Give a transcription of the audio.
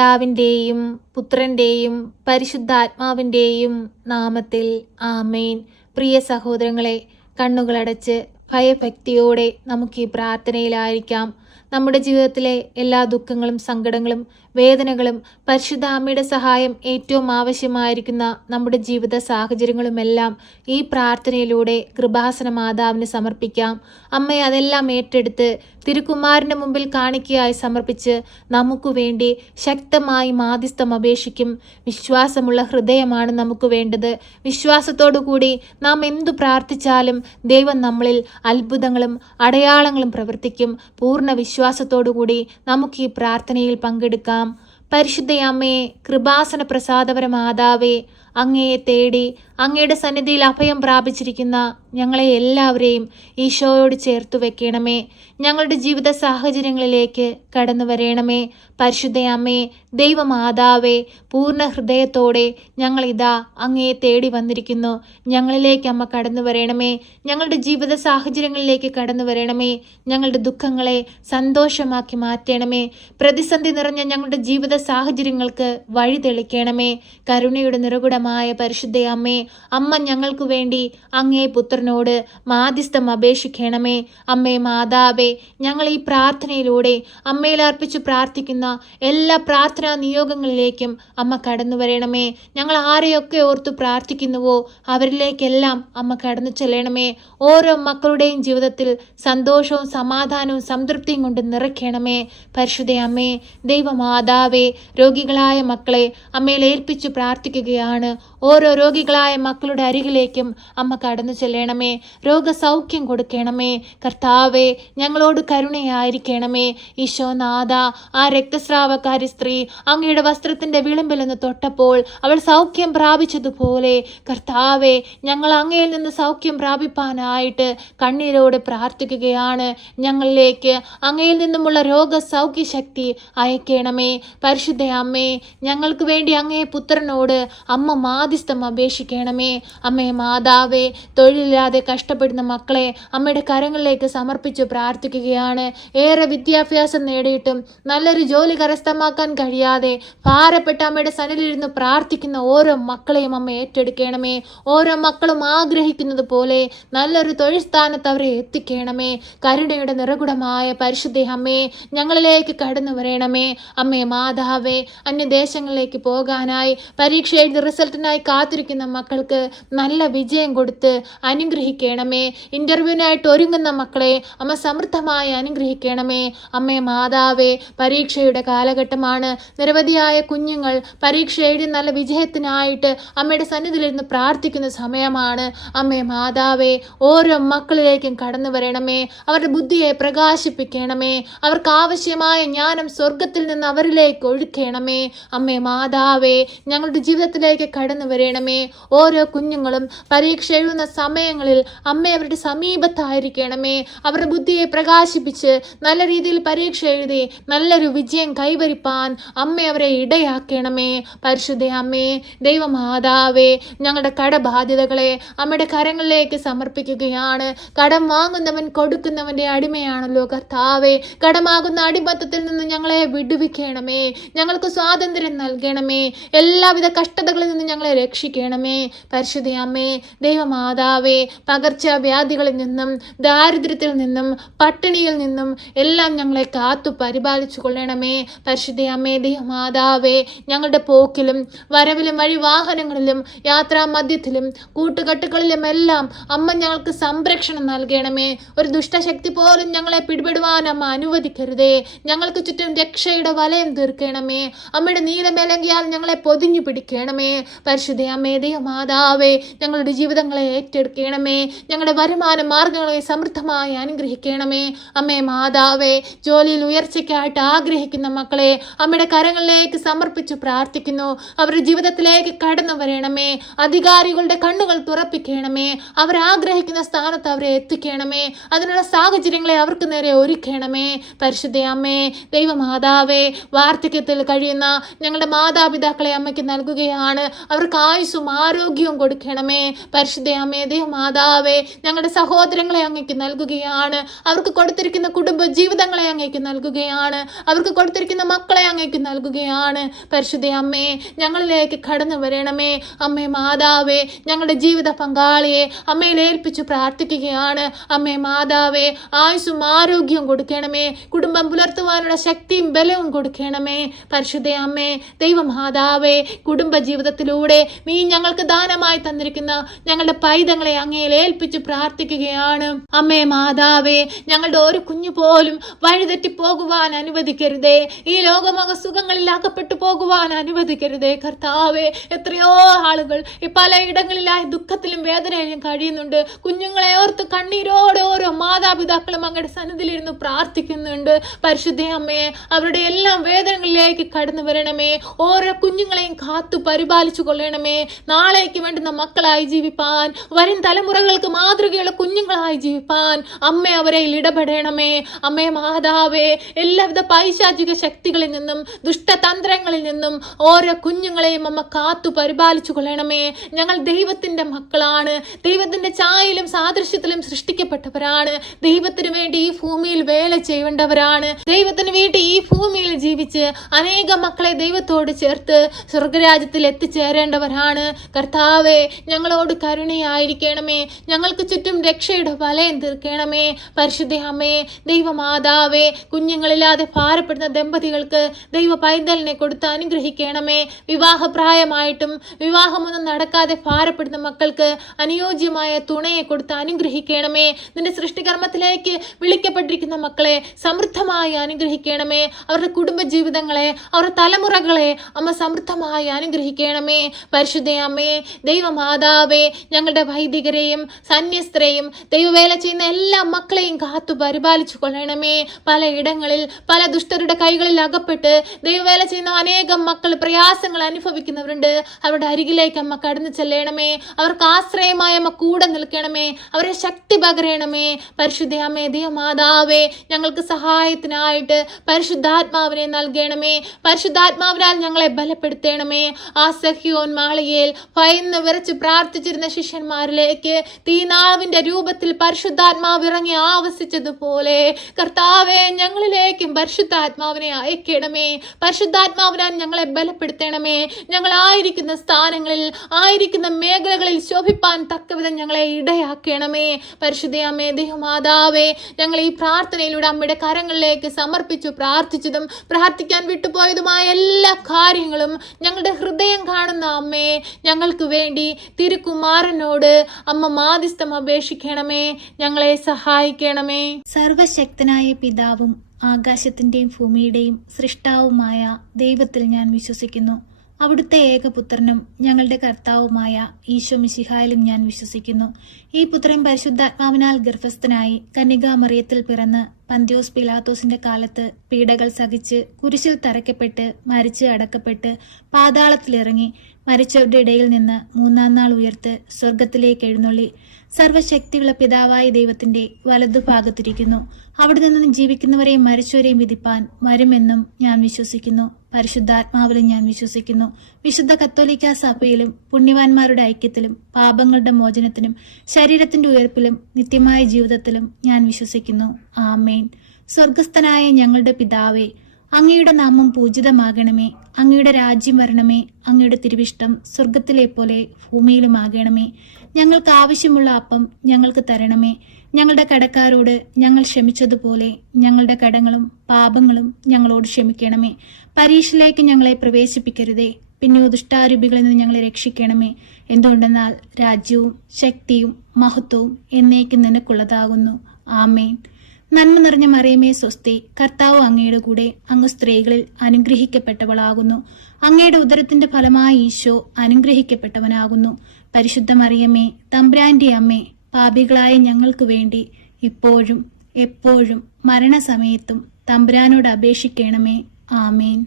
പിതാവിൻ്റെയും പുത്രൻ്റെയും പരിശുദ്ധാത്മാവിൻ്റെയും നാമത്തിൽ ആമേൻ. പ്രിയ സഹോദരങ്ങളെ, കണ്ണുകളടച്ച് ഭയഭക്തിയോടെ നമുക്ക് ഈ പ്രാർത്ഥനയിലായിരിക്കാം. നമ്മുടെ ജീവിതത്തിലെ എല്ലാ ദുഃഖങ്ങളും സങ്കടങ്ങളും വേദനകളും പരിശുദ്ധ അമ്മയുടെ സഹായം ഏറ്റവും ആവശ്യമായിരിക്കുന്ന നമ്മുടെ ജീവിത സാഹചര്യങ്ങളുമെല്ലാം ഈ പ്രാർത്ഥനയിലൂടെ കൃപാസന മാതാവിന് സമർപ്പിക്കാം. അമ്മയെ അതെല്ലാം ഏറ്റെടുത്ത് തിരുക്കുമാരൻ്റെ മുമ്പിൽ കാണിക്കയായി സമർപ്പിച്ച് നമുക്ക് വേണ്ടി ശക്തമായി മാധ്യസ്ഥം അപേക്ഷിക്കും. വിശ്വാസമുള്ള ഹൃദയമാണ് നമുക്ക് വേണ്ടത്. വിശ്വാസത്തോടു കൂടി നാം എന്തു പ്രാർത്ഥിച്ചാലും ദൈവം നമ്മളിൽ അത്ഭുതങ്ങളും അടയാളങ്ങളും പ്രവർത്തിക്കും. പൂർണ്ണ വിശ്വാസത്തോടു കൂടി നമുക്ക് ഈ പ്രാർത്ഥനയിൽ പങ്കെടുക്കാം. പരിശുദ്ധ അമ്മയെ, കൃപാസന പ്രസാദപര മാതാവേ, അങ്ങയെ തേടി അങ്ങയുടെ സന്നിധിയിൽ അഭയം പ്രാപിച്ചിരിക്കുന്ന ഞങ്ങളെ എല്ലാവരെയും ഈശോയോട് ചേർത്തു വെക്കണമേ. ഞങ്ങളുടെ ജീവിത സാഹചര്യങ്ങളിലേക്ക് കടന്നു വരണമേ. പരിശുദ്ധ അമ്മയെ, ദൈവമാതാവേ, പൂർണ്ണ ഹൃദയത്തോടെ ഞങ്ങളിതാ അങ്ങയെ തേടി വന്നിരിക്കുന്നു. ഞങ്ങളിലേക്ക് അമ്മ കടന്നു വരണമേ. ഞങ്ങളുടെ ജീവിത സാഹചര്യങ്ങളിലേക്ക് കടന്നു വരണമേ. ഞങ്ങളുടെ ദുഃഖങ്ങളെ സന്തോഷമാക്കി മാറ്റണമേ. പ്രതിസന്ധി നിറഞ്ഞ ഞങ്ങളുടെ ജീവിത സാഹചര്യങ്ങൾക്ക് വഴി തെളിക്കണമേ. കരുണയുടെ നിറകുടമായ പരിശുദ്ധ അമ്മേ, അമ്മ ഞങ്ങൾക്ക് വേണ്ടി അങ്ങേ പുത്രനോട് മാധ്യസ്ഥം അപേക്ഷിക്കണമേ. അമ്മേ മാതാവേ, ഞങ്ങൾ ഈ പ്രാർത്ഥനയിലൂടെ അമ്മയിൽ അർപ്പിച്ചു പ്രാർത്ഥിക്കുന്ന എല്ലാ പ്രാർത്ഥനാ നിയോഗങ്ങളിലേക്കും അമ്മ കടന്നു വരണമേ. ഞങ്ങൾ ആരെയൊക്കെ ഓർത്തു പ്രാർത്ഥിക്കുന്നുവോ അവരിലേക്കെല്ലാം അമ്മ കടന്നു ചെല്ലണമേ. ഓരോ മക്കളുടെയും ജീവിതത്തിൽ സന്തോഷവും സമാധാനവും സംതൃപ്തിയും കൊണ്ട് നിറയ്ക്കണമേ. പരിശുദ്ധ അമ്മേ, ദൈവമാതാവേ, രോഗികളായ മക്കളെ അമ്മയിൽ ഏൽപ്പിച്ചു പ്രാർത്ഥിക്കുകയാണ്. ഓരോ രോഗികളായ മക്കളുടെ അരികിലേക്കും അമ്മ കടന്നു ചെല്ലണമേ. രോഗസൗഖ്യം കൊടുക്കണമേ. കർത്താവേ, ഞങ്ങളോട് കരുണയായിരിക്കണമേ. ഈശോനാഥ, ആ രക്തസ്രാവക്കാരി സ്ത്രീ അങ്ങയുടെ വസ്ത്രത്തിന്റെ വിളിമ്പിലൊന്ന് തൊട്ടപ്പോൾ അവൾ സൗഖ്യം പ്രാപിച്ചതുപോലെ കർത്താവേ, ഞങ്ങൾ അങ്ങയിൽ നിന്ന് സൗഖ്യം പ്രാപിപ്പാനായിട്ട് കണ്ണീരോട് പ്രാർത്ഥിക്കുകയാണ്. ഞങ്ങളിലേക്ക് അങ്ങയിൽ നിന്നുമുള്ള രോഗസൗഖ്യ ശക്തി അയക്കണമേ. പരിശുദ്ധ അമ്മേ, ഞങ്ങൾക്ക് വേണ്ടി അങ്ങേ പുത്രനോട് അമ്മ മാധ്യസ്ഥം അപേക്ഷിക്കണമേ. അമ്മേ മാതാവേ, തൊഴിലില്ലാതെ കഷ്ടപ്പെടുന്ന മക്കളെ അമ്മയുടെ കരങ്ങളിലേക്ക് സമർപ്പിച്ച് പ്രാർത്ഥിക്കുകയാണ്. ഏറെ വിദ്യാഭ്യാസം നേടിയിട്ടും നല്ലൊരു ജോലി കരസ്ഥമാക്കാൻ കഴിയാതെ ഭാരപ്പെട്ട അമ്മയുടെ സന്നിധിയിലിരുന്ന് പ്രാർത്ഥിക്കുന്ന ഓരോ മക്കളെയും അമ്മ ഏറ്റെടുക്കണമേ. ഓരോ മക്കളും ആഗ്രഹിക്കുന്നത് പോലെ നല്ലൊരു തൊഴിൽ സ്ഥാനത്ത് അവരെ എത്തിക്കണമേ. കരുണയുടെ നിറകുടമായ പരിശുദ്ധ അമ്മേ, ഞങ്ങളിലേക്ക് കടന്നു വരണമേ. അമ്മേ മാതാവേ, അന്യദേശങ്ങളിലേക്ക് പോകാനായി പരീക്ഷ എഴുതി റിസൾട്ടിനായി കാത്തിരിക്കുന്ന മക്കൾക്ക് നല്ല വിജയം കൊടുത്ത് അനുഗ്രഹിക്കണമേ. ഇന്റർവ്യൂവിനായിട്ട് ഒരുങ്ങുന്ന മക്കളെ അമ്മ സമൃദ്ധമായി അനുഗ്രഹിക്കണമേ. അമ്മേ മാതാവേ, പരീക്ഷയുടെ കാലഘട്ടമാണ്. നിരവധിയായ കുഞ്ഞുങ്ങൾ പരീക്ഷ എഴുതി നല്ല വിജയത്തിനായിട്ട് അമ്മയുടെ സന്നിധിയിലിരുന്ന് പ്രാർത്ഥിക്കുന്ന സമയമാണ്. അമ്മേ മാതാവേ, ഓരോ മക്കളിലേക്കും കടന്നു വരണമേ. അവരുടെ ബുദ്ധിയെ പ്രകാശിപ്പിക്കണമേ. അവർക്ക് ആവശ്യമായ ജ്ഞാനം സ്വർഗത്തിൽ നിന്ന് അവരിലേക്ക് ഒഴുക്കണമേ. അമ്മേ മാതാവേ, ഞങ്ങളുടെ ജീവിതത്തിലേക്ക് കടന്നു വരണമേ. ഓരോ കുഞ്ഞുങ്ങളും പരീക്ഷ എഴുതുന്ന സമയങ്ങളിൽ അമ്മ അവരുടെ സമീപത്തായിരിക്കണമേ. അവരുടെ ബുദ്ധിയെ പ്രകാശിപ്പിച്ച് നല്ല രീതിയിൽ പരീക്ഷ എഴുതി നല്ലൊരു വിജയം കൈവരിപ്പാൻ അമ്മ അവരെ ഇടയാക്കണമേ. പരിശുദ്ധ അമ്മേ, ദൈവമാതാവേ, ഞങ്ങളുടെ കടബാധ്യതകളെ അമ്മയുടെ കരങ്ങളിലേക്ക് സമർപ്പിക്കുകയാണ്. കടം വാങ്ങുന്നവൻ കൊടുക്കുന്നവന്റെ അടിമയാണല്ലോ കർത്താവേ. കടമാകുന്ന അടിമത്തത്തിൽ നിന്ന് ഞങ്ങളെ വിടുവിക്കണമേ. ഞങ്ങൾക്ക് സ്വാതന്ത്ര്യം നൽകണമേ. എല്ലാവിധ കഷ്ടതകളിൽ നിന്ന് ഞങ്ങളെ രക്ഷിക്കണമേ. പരിശുദ്ധ അമ്മേ, ദൈവമാതാവേ, പകർച്ചവ്യാധികളിൽ നിന്നും ദാരിദ്ര്യത്തിൽ നിന്നും പട്ടിണിയിൽ നിന്നും എല്ലാം ഞങ്ങളെ കാത്തു പരിപാലിച്ചു കൊള്ളണമേ. പരിശുദ്ധ അമ്മേ, ദൈവമാതാവേ, ഞങ്ങളുടെ പോക്കിലും വരവിലും വഴി വാഹനങ്ങളിലും യാത്രാ മധ്യത്തിലും കൂട്ടുകെട്ടുകളിലും എല്ലാം അമ്മ ഞങ്ങൾക്ക് സംരക്ഷണം നൽകണമേ. ഒരു ദുഷ്ടശക്തി പോലും ഞങ്ങളെ പിടിപെടുവാൻ അമ്മ അനുവദിക്കരുതേ. ഞങ്ങൾക്ക് ചുറ്റും രക്ഷയുടെ വലയം തീർക്കണമേ. അമ്മയുടെ നീലമേലങ്കിയാൽ ഞങ്ങളെ പൊതിഞ്ഞു പിടിക്കണമേ. പരിശുദ്ധ അമ്മേ, ദൈവമാതാവേ, ഞങ്ങളുടെ ജീവിതങ്ങളെ ഏറ്റെടുക്കണമേ. ഞങ്ങളുടെ വരുമാന മാർഗങ്ങളെ സമൃദ്ധമായി അനുഗ്രഹിക്കണമേ. അമ്മേ മാതാവേ, ജോലിയിൽ ഉയർച്ചയ്ക്കായിട്ട് ആഗ്രഹിക്കുന്ന മക്കളെ അമ്മയുടെ കരങ്ങളിലേക്ക് സമർപ്പിച്ചു പ്രാർത്ഥിക്കുന്നു. അവരുടെ ജീവിതത്തിലേക്ക് കടന്നു വരണമേ. അധികാരികളുടെ കണ്ണുകൾ തുറപ്പിക്കണമേ. അവരാഗ്രഹിക്കുന്ന സ്ഥാനത്ത് അവരെ എത്തിക്കണമേ. അതിനുള്ള സാഹചര്യങ്ങളെ അവർക്ക് നേരെ ഒരുക്കണമേ. പരിശുദ്ധ അമ്മേ, ദൈവമാതാവേ, വാർദ്ധക്യത്തിൽ കഴിയുന്ന ഞങ്ങളുടെ മാതാപിതാക്കളെ അമ്മയ്ക്ക് നൽകുകയാണ്. അവർക്ക് ആയുസ്സും ആരോഗ്യം ആരോഗ്യവും കൊടുക്കണമേ. പരിശുദ്ധ അമ്മേ ദൈവമാതാവേ, ഞങ്ങളുടെ സഹോദരങ്ങളെ അങ്ങേക്ക് നൽകുകയാണ്. അവർക്ക് കൊടുത്തിരിക്കുന്ന കുടുംബ ജീവിതങ്ങളെ അങ്ങേക്ക് നൽകുകയാണ്. അവർക്ക് കൊടുത്തിരിക്കുന്ന മക്കളെ അങ്ങേക്ക് നൽകുകയാണ്. പരിശുദ്ധ അമ്മേ, ഞങ്ങളിലേക്ക് കടന്നു വരണമേ. അമ്മേ മാതാവേ, ഞങ്ങളുടെ ജീവിത പങ്കാളിയെ അമ്മയിൽ ഏൽപ്പിച്ചു പ്രാർത്ഥിക്കുകയാണ്. അമ്മേ മാതാവേ, ആയുസ്സും ആരോഗ്യവും കൊടുക്കണമേ. കുടുംബം പുലർത്തുവാനുള്ള ശക്തിയും ബലവും കൊടുക്കണമേ. പരിശുദ്ധ അമ്മേ ദൈവമാതാവേ, കുടുംബ ജീവിതത്തിലൂടെ നീ ഞങ്ങൾക്ക് ദാനമായി തന്നിരിക്കുന്ന ഞങ്ങളുടെ പൈതങ്ങളെ അങ്ങയിൽ ഏൽപ്പിച്ചു പ്രാർത്ഥിക്കുകയാണ്. അമ്മേ മാതാവേ, ഞങ്ങളുടെ ഒരു കുഞ്ഞു പോലും വഴിതെറ്റി പോകുവാൻ അനുവദിക്കരുതേ. ഈ ലോകമക സുഖങ്ങളിൽ അകപ്പെട്ടു പോകുവാൻ അനുവദിക്കരുതേ കർത്താവേ. എത്രയോ ആളുകൾ പലയിടങ്ങളിലായി ദുഃഖത്തിലും വേദനയിലും കഴിയുന്നുണ്ട്. കുഞ്ഞുങ്ങളെ ഓർത്ത് കണ്ണീരോടെ ഓരോ മാതാപിതാക്കളും അങ്ങയുടെ സന്നിധിയിലിരുന്ന് പ്രാർത്ഥിക്കുന്നുണ്ട്. പരിശുദ്ധ അമ്മയെ, അവരുടെ എല്ലാം വേദനകളിലേക്ക് കടന്നു വരണമേ. ഓരോ കുഞ്ഞുങ്ങളെയും കാത്തു പരിപാലിച്ചു കൊള്ളണമേ. നാളേക്ക് വേണ്ടുന്ന മക്കളായി ജീവിപ്പാൻ, വരും തലമുറകൾക്ക് മാതൃകയുള്ള കുഞ്ഞുങ്ങളായി ജീവിപ്പാൻ അമ്മ അവരിൽ ഇടപെടണമേ. അമ്മേ മാതാവേ, എല്ലാവിധ പൈശാചിക ശക്തികളിൽ നിന്നും ദുഷ്ടതന്ത്രങ്ങളിൽ നിന്നും ഓരോ കുഞ്ഞുങ്ങളെയും അമ്മ കാത്തു പരിപാലിച്ചു കൊള്ളണമേ. ഞങ്ങൾ ദൈവത്തിന്റെ മക്കളാണ്. ദൈവത്തിന്റെ ഛായയിലും സാദൃശ്യത്തിലും സൃഷ്ടിക്കപ്പെട്ടവരാണ്. ദൈവത്തിന് വേണ്ടി ഈ ഭൂമിയിൽ വേല ചെയ്യേണ്ടവരാണ്. ദൈവത്തിന് വേണ്ടി ഈ ഭൂമിയിൽ ജീവിച്ച് അനേകം മക്കളെ ദൈവത്തോട് ചേർത്ത് സ്വർഗരാജ്യത്തിൽ എത്തിച്ചേരേണ്ടവരാണ്. കർത്താവേ, ഞങ്ങളോട് കരുണയായിരിക്കണമേ. ഞങ്ങൾക്ക് ചുറ്റും രക്ഷയുടെ വലയം തീർക്കണമേ. പരിശുദ്ധ അമ്മേ ദൈവമാതാവേ, കുഞ്ഞുങ്ങളില്ലാതെ ഭാരപ്പെടുന്ന ദമ്പതികൾക്ക് ദൈവ പൈതലിനെ കൊടുത്ത് അനുഗ്രഹിക്കണമേ. വിവാഹപ്രായമായിട്ടും വിവാഹമൊന്നും നടക്കാതെ ഭാരപ്പെടുന്ന മക്കൾക്ക് അനുയോജ്യമായ തുണയെ കൊടുത്ത് അനുഗ്രഹിക്കണമേ. നിന്റെ സൃഷ്ടികർമ്മത്തിലേക്ക് വിളിക്കപ്പെട്ടിരിക്കുന്ന മക്കളെ സമൃദ്ധമായി അനുഗ്രഹിക്കണമേ. അവരുടെ കുടുംബ ജീവിതങ്ങളെ, അവരുടെ തലമുറകളെ അമ്മ സമൃദ്ധമായി അനുഗ്രഹിക്കണമേ. പരിശുദ്ധ അമ്മേ ദൈവമാതാവേ, ഞങ്ങളുടെ വൈദികരെയും സന്യസ്തരെയും ദൈവവേല ചെയ്യുന്ന എല്ലാ മക്കളെയും കാത്തു പരിപാലിച്ചു കൊള്ളണമേ. പലയിടങ്ങളിൽ പല ദുഷ്ടരുടെ കൈകളിൽ അകപ്പെട്ട് ദൈവവേല ചെയ്യുന്ന അനേകം മക്കൾ പ്രയാസങ്ങൾ അനുഭവിക്കുന്നവരുണ്ട്. അവരുടെ അരികിലേക്ക് അമ്മ കടന്നു ചെല്ലണമേ. അവർക്ക് ആശ്രയമായ അമ്മ കൂടെ നിൽക്കണമേ. അവരെ ശക്തി പകരണമേ. പരിശുദ്ധ അമ്മേ ദൈവമാതാവേ, ഞങ്ങൾക്ക് സഹായത്തിനായിട്ട് പരിശുദ്ധാത്മാവിനെ നൽകണമേ. പരിശുദ്ധാത്മാവിനാൽ ഞങ്ങളെ ബലപ്പെടുത്തണമേ. ആ സഹ്യോൻ മാളികയിൽ ഭയന്ന് വിറച്ച് പ്രാർത്ഥിച്ചിരുന്ന ശിഷ്യന്മാരിലേക്ക് തീനാവിന്റെ രൂപത്തിൽ പരിശുദ്ധാത്മാവ് ഇറങ്ങി ആവസിച്ചതുപോലെ കർത്താവേ, ഞങ്ങളിലേക്കും പരിശുദ്ധാത്മാവിനെ അയക്കണമേ. പരിശുദ്ധാത്മാവിനാൽ ഞങ്ങളെ ബലപ്പെടുത്തണമേ. ഞങ്ങളായിരിക്കുന്ന സ്ഥാനങ്ങളിൽ, ആയിരിക്കുന്ന മേഖലകളിൽ ശോഭിപ്പാൻ തക്കവിധം ഞങ്ങളെ ഇടയാക്കണമേ. പരിശുദ്ധ അമ്മേ ദൈവമാതാവേ, ഞങ്ങൾ ഈ പ്രാർത്ഥനയിലൂടെ അമ്മയുടെ കരങ്ങളിലേക്ക് സമർപ്പിച്ചു പ്രാർത്ഥിച്ചതും പ്രാർത്ഥിക്കാൻ വിട്ടുപോയതുമായ എല്ലാ കാര്യങ്ങളും ഞങ്ങളുടെ ഹൃദയം കാണുന്ന അമ്മേ, ഞങ്ങൾക്ക് വേണ്ടി തിരുക്കുമാരനോട് അമ്മ മാധ്യസ്ഥം അപേക്ഷിക്കണമേ. ഞങ്ങളെ സഹായിക്കണമേ. സർവശക്തനായ പിതാവും ആകാശത്തിന്റെയും ഭൂമിയുടെയും സൃഷ്ടാവുമായ ദൈവത്തിൽ ഞാൻ വിശ്വസിക്കുന്നു. അവിടുത്തെ ഏകപുത്രനും ഞങ്ങളുടെ കർത്താവുമായ ഈശോ മിശിഹായിലും ഞാൻ വിശ്വസിക്കുന്നു. ഈ പുത്രൻ പരിശുദ്ധാത്മാവിനാൽ ഗർഭസ്ഥനായി കന്യകാമറിയത്തിൽ പിറന്ന് പന്തിയോസ് പിലാത്തോസിന്റെ കാലത്ത് പീഡകൾ സഹിച്ച് കുരിശിൽ തറയ്ക്കപ്പെട്ട് മരിച്ച് അടക്കപ്പെട്ട് പാതാളത്തിലിറങ്ങി മരിച്ചവരുടെ ഇടയിൽ നിന്ന് മൂന്നാം നാൾ ഉയർത്ത് സ്വർഗത്തിലേക്ക് എഴുന്നള്ളി സർവശക്തിയുള്ള പിതാവായ ദൈവത്തിന്റെ വലതുഭാഗത്തിരിക്കുന്നു. അവിടെ നിന്ന് ജീവിക്കുന്നവരെയും മരിച്ചവരെയും വിധിപ്പാൻ വരുമെന്നും ഞാൻ വിശ്വസിക്കുന്നു. പരിശുദ്ധാത്മാവിലും ഞാൻ വിശ്വസിക്കുന്നു. വിശുദ്ധ കത്തോലിക്ക സഭയിലും പുണ്യവാന്മാരുടെ ഐക്യത്തിലും പാപങ്ങളുടെ മോചനത്തിനും ശരീരത്തിന്റെ ഉയർപ്പിലും നിത്യമായ ജീവിതത്തിലും ഞാൻ വിശ്വസിക്കുന്നു. ആമേൻ. സ്വർഗസ്ഥനായ ഞങ്ങളുടെ പിതാവേ, അങ്ങയുടെ നാമം പൂജിതമാകണമേ. അങ്ങയുടെ രാജ്യം വരണമേ. അങ്ങയുടെ തിരുവിഷ്ടം സ്വർഗത്തിലെ പോലെ ഭൂമിയിലുമാകണമേ. ഞങ്ങൾക്ക് ആവശ്യമുള്ള അപ്പം ഞങ്ങൾക്ക് തരണമേ. ഞങ്ങളുടെ കടക്കാരോട് ഞങ്ങൾ ക്ഷമിച്ചതുപോലെ ഞങ്ങളുടെ കടങ്ങളും പാപങ്ങളും ഞങ്ങളോട് ക്ഷമിക്കണമേ. പരീക്ഷയിലേക്ക് ഞങ്ങളെ പ്രവേശിപ്പിക്കരുതേ, പിന്നെ ദുഷ്ടാരൂപികളിൽ നിന്ന് ഞങ്ങളെ രക്ഷിക്കണമേ. എന്തുകൊണ്ടെന്നാൽ രാജ്യവും ശക്തിയും മഹത്വവും എന്നേക്കും നിനക്കുള്ളതാകുന്നു. ആമേൻ. നന്മ നിറഞ്ഞ മറിയമേ സ്വസ്തി, കർത്താവ് അങ്ങയുടെ കൂടെ, അങ്ങ് സ്ത്രീകളിൽ അനുഗ്രഹിക്കപ്പെട്ടവളാകുന്നു. അങ്ങയുടെ ഉദരത്തിന്റെ ഫലമായ ഈശോ അനുഗ്രഹിക്കപ്പെട്ടവനാകുന്നു. പരിശുദ്ധ മറിയമേ, തമ്പുരാന്റെ അമ്മേ, പാപികളായ ഞങ്ങൾക്ക് വേണ്ടി ഇപ്പോഴും എപ്പോഴും മരണസമയത്തും തമ്പുരാനോട് അപേക്ഷിക്കണമേ. ആമേൻ.